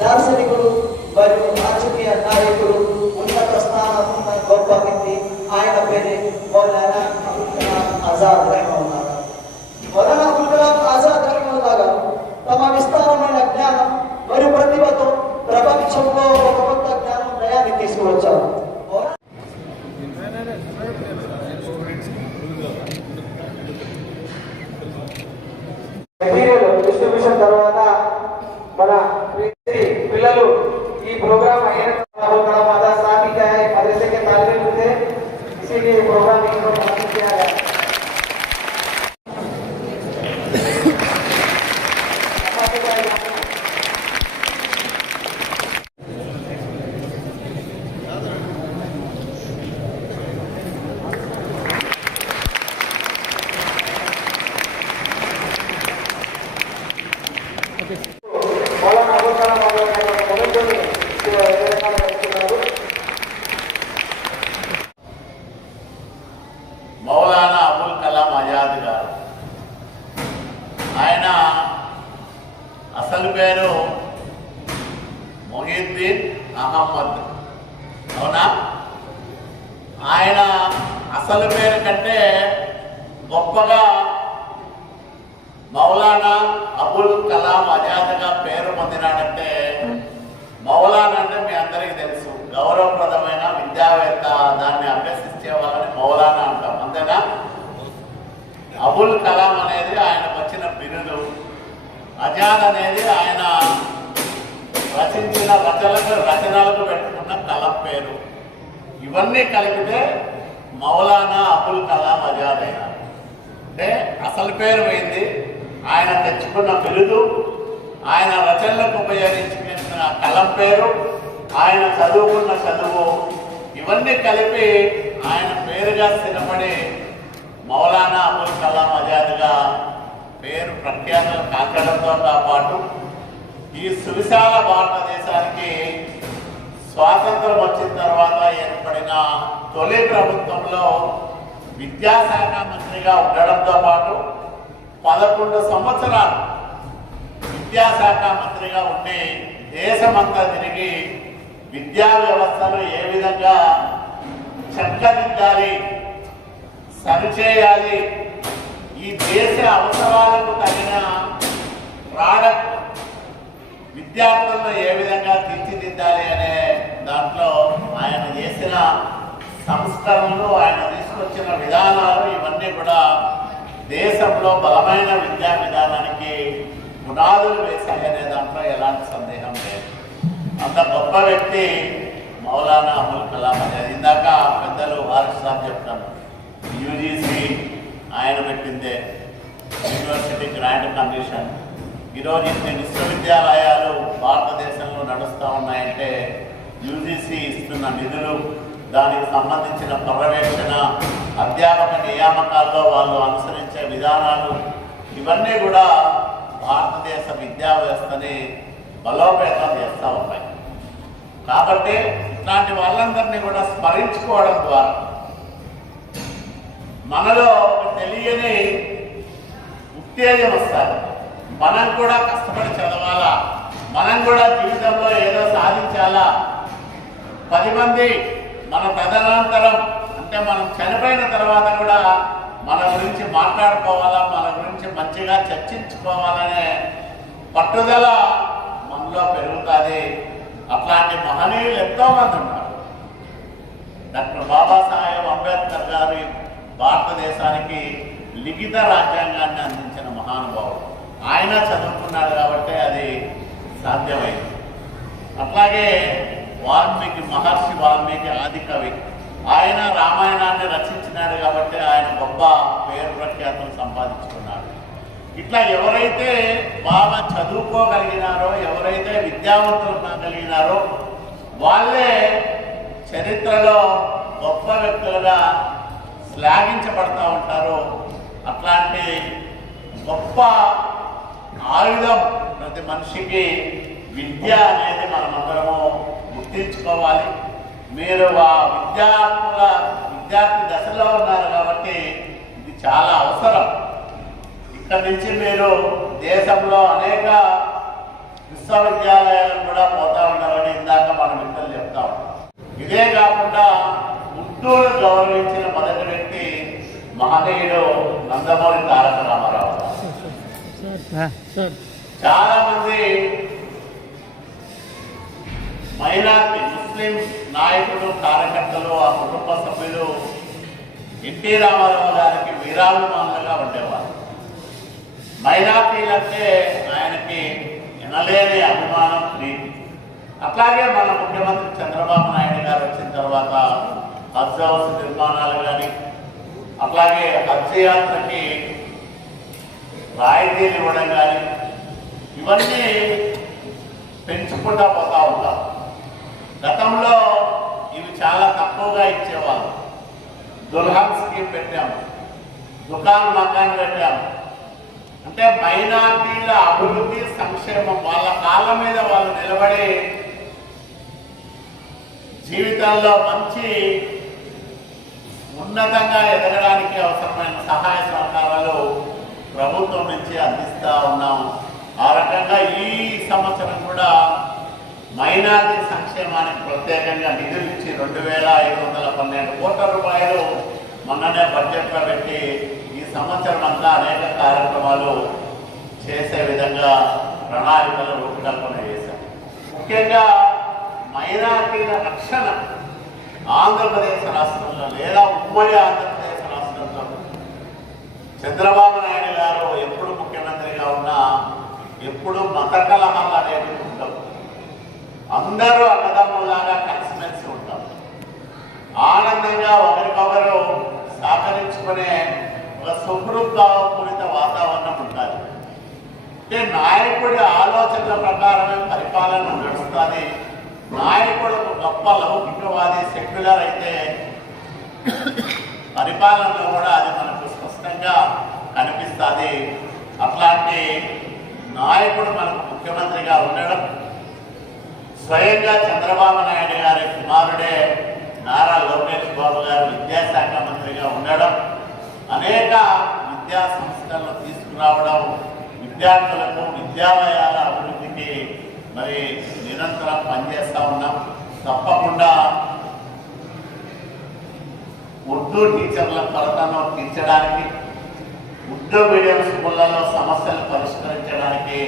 దార్శనికుడు మరియు రాజకీయ నాయకుడు ఉన్నత స్థానం ఉన్న గొప్ప వ్యక్తి. ఆయన పేరే మౌలానా అబుల్ కలాం ఆజాద్ రహిమహుల్లాహ్. మౌలానా అబుల్ కలాం ఆజాద్ రహిమహుల్లాహ్ గారు తమ విస్తారమైన జ్ఞానం మరియు ప్రతిభతో ప్రపంచంలో ఒక కొత్త జ్ఞానం నయాన్ని తీసుకువచ్చారు. డిస్ట్రిబ్యూషన్ తర్వాత మన पिल्लू प्रोग्राम साथी क्या है मदरसे के तालिब इल्म थे, इसीलिए प्रोग्राम किया गया। మౌలానా అబుల్ కలాం ఆజాద్ గారు, ఆయన అసలు పేరు మొహిద్దీన్ అహ్మద్. అవునా? ఆయన అసలు పేరు కంటే గొప్పగా మౌలానా అబుల్ కలాం ఆజాద్గా పేరు పొందినాడంటే, మౌలానా అంటే మీ అందరికీ తెలుసు, గౌరవప్రదమైన విద్యావేత్త, దాన్ని అభ్యసించే వాళ్ళని మౌలానా అంటాం, అంతేనా? అబుల్ కలాం అనేది ఆయనకు వచ్చిన బిరుదు, ఆజాద్ అనేది ఆయన రచించిన రచనలకు పెట్టుకున్న కలం పేరు. ఇవన్నీ కలిపితే మౌలానా అబుల్ కలాం ఆజాద్ అయినారు. అంటే అసలు పేరు పోయింది, ఆయన తెచ్చుకున్న బిరుదు, ఆయన రచనలకు ఉపయోగించుకున్న కలం పేరు, ఆయన చదువుకున్న చదువు, ఇవన్నీ కలిపి ఆయన పేరుగా స్థిరపడి మౌలానా అబుల్ కలాం ఆజాద్గా పేరు ప్రఖ్యాతలు కాకడంతో పాటు ఈ సువిశాల భారతదేశానికి స్వాతంత్రం వచ్చిన తర్వాత ఏర్పడిన తొలి ప్రభుత్వంలో విద్యాశాఖ మంత్రిగా ఉండడంతో పాటు 11 సంవత్సరాలు విద్యాశాఖ మంత్రిగా ఉండి దేశమంతా తిరిగి విద్యా వ్యవస్థను ఏ విధంగా చక్కదిద్దాలి, సరిచేయాలి, ఈ దేశ అవసరాలకు తగిన ప్రాడక్ట్ విద్యార్థులను ఏ విధంగా తీర్చిదిద్దాలి అనే దాంట్లో ఆయన చేసిన సంస్కరణలు, ఆయన తీసుకొచ్చిన విధానాలు, ఇవన్నీ కూడా దేశంలో బలమైన విద్యా విధానానికి పునాదులు వేశాయనే దాంట్లో ఎలాంటి సందేహం లేదు. అంత గొప్ప వ్యక్తి మౌలానా అబుల్ కలాం ఆజాద్. ఇందాక పెద్దలు వారిస్ సాబ్ చెప్తాను, యూజీసీ ఆయన పెట్టిందే, యూనివర్సిటీ గ్రాంట్ కమిషన్. ఈరోజు ఇన్ని విశ్వవిద్యాలయాలు భారతదేశంలో నడుస్తూ ఉన్నాయంటే యూజీసీ ఇస్తున్న నిధులు, దానికి సంబంధించిన పర్యవేక్షణ, అధ్యాపక నియామకాల్లో వాళ్ళు అనుసరించే విధానాలు, ఇవన్నీ కూడా భారతదేశ విద్యా వ్యవస్థని బలోపేతం చేస్తూ ఉన్నాయి. కాబట్టి ఇట్లాంటి వాళ్ళందరినీ కూడా స్మరించుకోవడం ద్వారా మనలో తెలియని ఉత్తేజం వస్తారు. మనం కూడా కష్టపడి చదవాలా, మనం కూడా జీవితంలో ఏదో సాధించాలా, 10 మంది మన తదనంతరం అంటే మనం చనిపోయిన తర్వాత కూడా మన గురించి మాట్లాడుకోవాలా, మన గురించి మంచిగా చర్చించుకోవాలనే పట్టుదల మనలో పెరుగుతుంది. అట్లాంటి మహనీయులు ఎంతోమంది ఉన్నారు. డాక్టర్ బాబాసాహెబ్ అంబేద్కర్ గారు భారతదేశానికి లిఖిత రాజ్యాంగాన్ని అందించిన మహానుభావుడు. ఆయన చదువుకున్నాడు కాబట్టి అది సాధ్యమైంది. అట్లాగే మహర్షి వాల్మీకి ఆది కవి, ఆయన రామాయణాన్ని రచించినాడు కాబట్టి ఆయన గొప్ప పేరు ప్రఖ్యాతులు సంపాదించుకున్నాడు. ఇట్లా ఎవరైతే బాగా చదువుకోగలిగినారో, ఎవరైతే విద్యావంతులు కాగలిగినారో వాళ్ళే చరిత్రలో గొప్ప వ్యక్తులుగా శ్లాఘించబడతా ఉంటారు. అట్లాంటి గొప్ప ఆయుధం ప్రతి మనిషికి విద్య. విద్య అనేది మనమందరము గుర్తించుకోవాలి. మీరు ఆ విద్యార్థి దశలో ఉన్నారు కాబట్టి ఇది చాలా అవసరం. ఇక్కడి నుంచి మీరు దేశంలో అనేక విశ్వవిద్యాలయాలకు కూడా పోతా ఉన్నారని ఇందాక మన మిత్రులు చెప్తా ఉంటాం. ఇదే కాకుండా ఉర్దూను గౌరవించిన మొదటి వ్యక్తి మహనీయుడు నందమూరి తారక రామారావు. చాలా మంది మైనార్టీ ముస్లిం నాయకులు, కార్యకర్తలు, ఆ కుటుంబ సభ్యులు ఎన్టీ రామారావు గారికి వీరాభిమానులుగా ఉండేవారు. మైనార్టీలంటే ఆయనకి ఎనలేని అభిమానం, ప్రీతి. అట్లాగే మన ముఖ్యమంత్రి చంద్రబాబు నాయుడు గారు వచ్చిన తర్వాత హజ్ హౌస్ నిర్మాణాలు కానీ, అట్లాగే హజ్ యాత్రకి రాయితీలు ఇవ్వడం కానీ, ఇవన్నీ పెంచుకుంటా పోతా ఉంటాం. గతంలో ఇవి చాలా తక్కువగా ఇచ్చేవాళ్ళు. దుల్హన్ స్కీమ్ పెట్టాము, దుకాన్ మకాన్ పెట్టాము. అంటే మైనార్టీల అభివృద్ధి, సంక్షేమం, వాళ్ళ కాళ్ళ మీద వాళ్ళు నిలబడి జీవితంలో మంచి ఉన్నతంగా ఎదగడానికి అవసరమైన సహాయ సహకారాలు ప్రభుత్వం నుంచి అందిస్తూ ఉన్నాం. ఆ రకంగా ఈ సంవత్సరం కూడా మైనార్టీ సంక్షేమానికి ప్రత్యేకంగా నిధులు ఇచ్చి 2,512 కోట్ల రూపాయలు మొన్ననే బడ్జెట్లో పెట్టి ఈ సంవత్సరం అంతా అనేక కార్యక్రమాలు చేసే విధంగా ప్రణాళికలు రూపకల్పన చేశాం. ముఖ్యంగా మైనార్టీల రక్షణ ఆంధ్రప్రదేశ్ రాష్ట్రంలో లేదా ఉమ్మడి ఆంధ్రప్రదేశ్ రాష్ట్రంలో చంద్రబాబు నాయుడు గారు ఎప్పుడు ముఖ్యమంత్రిగా ఉన్నా ఎప్పుడు మత కలహాలు అనేవి ఉండవు. అందరూ అన్నదమ్ములాగా కలిసిమెలిసి ఉంటాం. ఆనందంగా ఒకరికొకరు సహకరించుకునే ఒక సుహృద్భావపూరిత వాతావరణం ఉండాలి. అంటే నాయకుడి ఆలోచనల ప్రకారమే పరిపాలన నడుస్తుంది. నాయకుడు ఒక గొప్ప లౌకికవాది, సెక్యులర్ అయితే పరిపాలనలో కూడా అది మనకు స్పష్టంగా కనిపిస్తుంది. అట్లాంటి నాయకుడు మనకు ముఖ్యమంత్రిగా ఉండడం, స్వయంగా చంద్రబాబు నాయుడు గారి కుమారుడే నారా లోకేష్ బాబు గారు విద్యాశాఖ మంత్రిగా ఉండడం, అనేక విద్యా సంస్థలను తీసుకురావడం, విద్యార్థులకు విద్యాలయాల అభివృద్ధికి మరి నిరంతరం పనిచేస్తూ ఉన్నాం. తప్పకుండా ఉర్దూ టీచర్ల కొరతను తీర్చడానికి, ఉర్దూ మీడియం స్కూళ్లలో సమస్యలు పరిష్కరించడానికి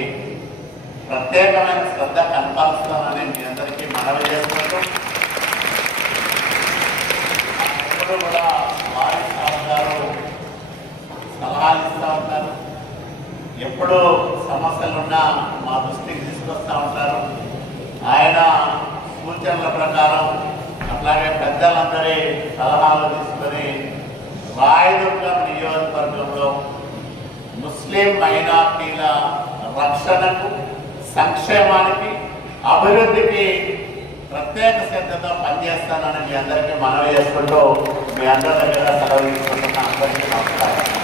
ప్రత్యేకమైన శ్రద్ధ కనపరుస్తానని మీ అందరికీ మనవి చేసుకుంటూ, ఎప్పుడు కూడా వారి సార్ గారు సలహాలు ఇస్తూ ఉంటారు. ఎప్పుడు సమస్యలున్నా మా దృష్టికి తీసుకొస్తూ ఉంటారు. ఆయన సూచనల ప్రకారం అట్లాగే పెద్దలందరి సలహాలు తీసుకొని రాయదుర్గం నియోజకవర్గంలో ముస్లిం మైనార్టీల రక్షణకు, సంక్షేమానికి, అభివృద్ధికి ప్రత్యేక శ్రద్ధతో పనిచేస్తానని మీ అందరికీ మనవి చేసుకుంటూ మీ అందరి దగ్గర సెలవు తీసుకుంటున్న అందరికీ నమస్కారం.